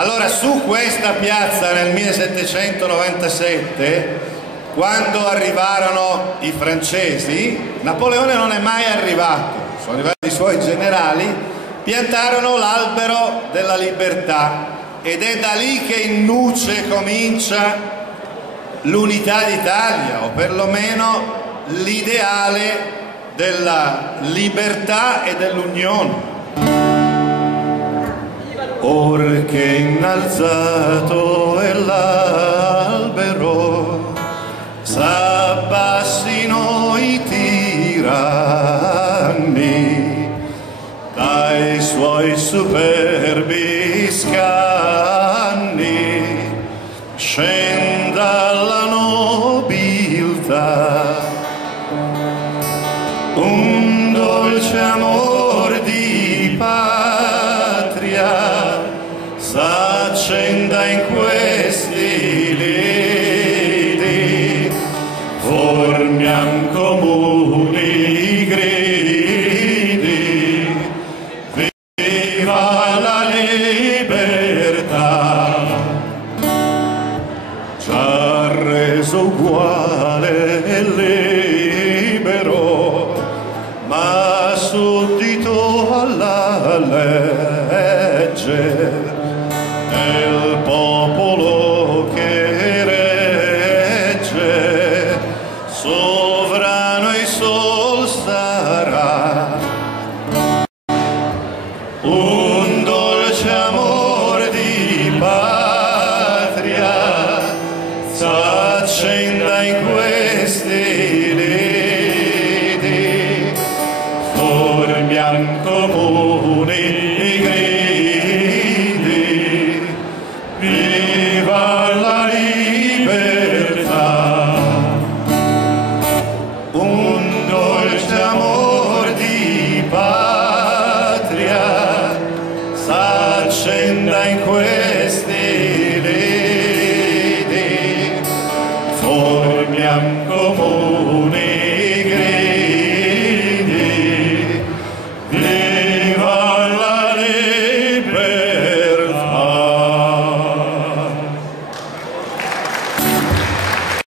Allora, su questa piazza nel 1797, quando arrivarono i francesi, Napoleone non è mai arrivato, sono arrivati i suoi generali, piantarono l'albero della libertà ed è da lì che in nuce comincia l'unità d'Italia, o perlomeno l'ideale della libertà e dell'unione. Or che innalzato è l'albero, s'abbassino i tiranni, dai suoi superbi scanni scenda la nobiltà, un dolce amor di patria s'accenda in questi lidi, formiam comuni gridi, viva la libertà, ci ha reso uguale e libero, ma suddito alla legge. Il popolo che regge, sovrano e sol sarà. Un dolce amor di patria s'accenda in questi lidi, formiam comuni gridi, viva la libertà, un dolce amor di patria s'accenda in questi